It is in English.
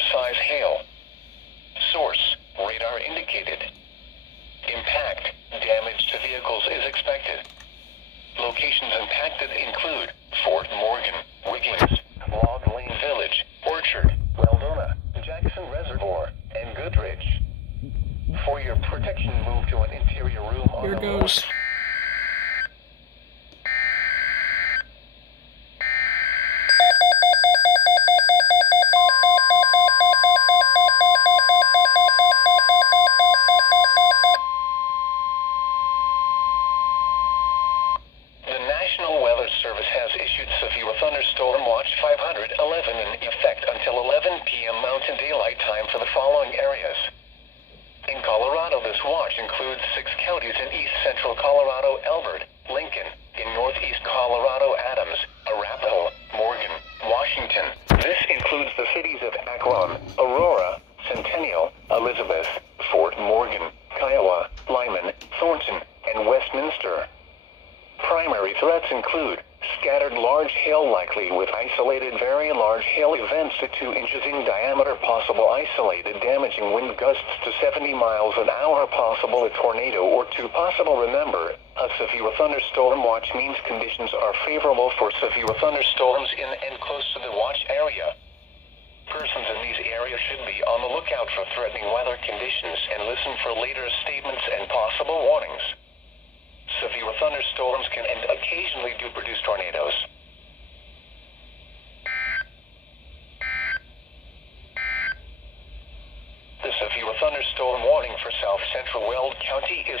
size hail. Source, radar indicated. Impact, damage to vehicles is expected. Locations impacted include Fort Morgan, Wiggins, Log Lane Village, Orchard, Weldona, Jackson Reservoir, and Goodrich. For your protection, move to an interior room on Here the goes. north. The National Weather Service has issued severe thunderstorm watch 511 in effect until 11 p.m. Mountain Daylight Time for the following areas. In Colorado, this watch includes 6 counties in east central Colorado: Elbert, Lincoln; in northeast Colorado, Adams, Arapahoe, Morgan, Washington. This includes the cities of Akron, Aurora, Centennial, Elizabeth, Fort Morgan, Kiowa, Lyman, Thornton, and Westminster. Primary threats include scattered large hail, likely with isolated very large hail events at 2 inches in diameter, possible isolated damaging wind gusts to 70 miles an hour, possible a tornado or 2 possible. Remember, a severe thunderstorm watch means conditions are favorable for severe thunderstorms in and close to the watch area. Persons in these areas should be on the lookout for threatening weather conditions and listen for later statements and possible warnings. Severe thunderstorms can and occasionally do produce tornadoes. The severe thunderstorm warning for south central Weld County is